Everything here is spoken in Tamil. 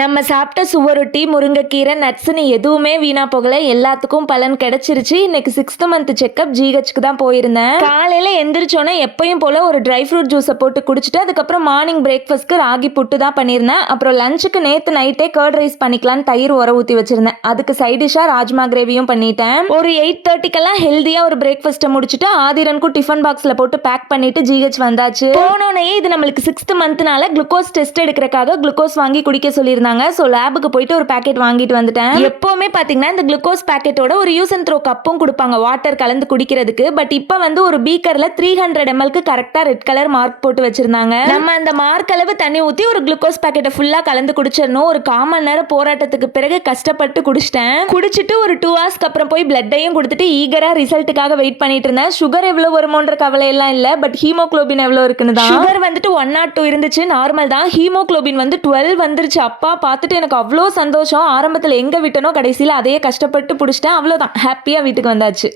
நம்ம சாப்பிட்ட சுவரொட்டி, முருங்கைக்கீரை, நட்ஸ்ன்னு எதுவுமே வீணா போகல. எல்லாத்துக்கும் பலன் கிடைச்சிருச்சு. இன்னைக்கு 6th மந்த் செக்கப் ஜிஹெச்க்கு தான் போயிருந்தேன். காலையில எந்திரிச்சோன்னே எப்பயும் போல ஒரு ட்ரை ஃப்ரூட் ஜூஸை போட்டு குடிச்சிட்டு அதுக்கப்புறம் மார்னிங் பிரேக்ஃபாஸ்ட்க்கு ராகி புட்டு தான் பண்ணியிருந்தேன். அப்புறம் லஞ்சுக்கு நேற்று நைட்டே கர்ட் ரைஸ் பண்ணிக்கலான்னு தயிர் உர ஊற்றி வச்சிருந்தேன். அதுக்கு சைட் டிஷ்ஷாக ராஜ்மா கிரேவியும் பண்ணிட்டேன். ஒரு 8:30க்கெல்லாம் ஹெல்த்தியாக ஒரு பிரேக்ஃபாஸ்ட்டை முடிச்சுட்டு ஆதிரனுக்கும் டிஃபன் பாக்ஸில் போட்டு பேக் பண்ணிட்டு ஜிஹெச் வந்தாச்சு. போனோன்னே இது நம்மளுக்கு 6th மந்த்னால குளுக்கோஸ் டெஸ்ட் எடுக்கிறக்காக குளுக்கோஸ் வாங்கி குடிக்க சொல்லியிருந்தாங்க. ஸோ லேபுக்கு போயிட்டு ஒரு பேக்கெட் வாங்கிட்டு வந்துட்டேன். எப்பவுமே பாத்தீங்கன்னா இந்த குளுக்கோஸ் பேக்கெட்டோட ஒரு யூஸ் அண்ட் த்ரோ கப்பும் கொடுப்பாங்க வாட்டர் கலந்து குடிக்கிறதுக்கு. பட் இப்போ வந்து ஒரு பீக்கர்ல 300 mlக்கு கரெக்டா ரெட் கலர் மார்க் போட்டு வச்சிருந்தாங்க. நம்ம அந்த மார்க் அளவு தண்ணி ஊற்றி ஒரு குளுக்கோஸ் பேக்கெட்டை ஃபுல்லா கலந்து குடிச்சிடணும். ஒரு 1/4 மணி நேரம் போராட்டத்துக்கு பிறகு கஷ்டப்பட்டு குடிச்சிட்டேன். குடிச்சிட்டு ஒரு 2 ஹவர்ஸ்க்கு அப்புறம் போய் பிளட்டையும் கொடுத்துட்டு ஈகரா ரிசல்ட்டுக்காக வெயிட் பண்ணிட்டு இருந்தேன். சுகர் எவ்வளவு வருமோன்ற கவலை எல்லாம் இல்ல, பட் ஹீமோகுளோபின் எவ்வளவு இருக்குன்னு தான். சுகர் வந்துட்டு 102 இருந்துச்சு, நார்மல் தான். ஹீமோகுளோபின் வந்து 12 வந்துருச்சு. அப்பா பார்த்துட்டு எனக்கு அவ்வளோ சந்தோஷம். ஆரம்பத்தில் எங்கே விட்டனோ கடைசியில் அதையே கஷ்டப்பட்டு பிடிச்சிட்டேன். அவ்வளோதான், ஹாப்பியாக வீட்டுக்கு வந்தாச்சு.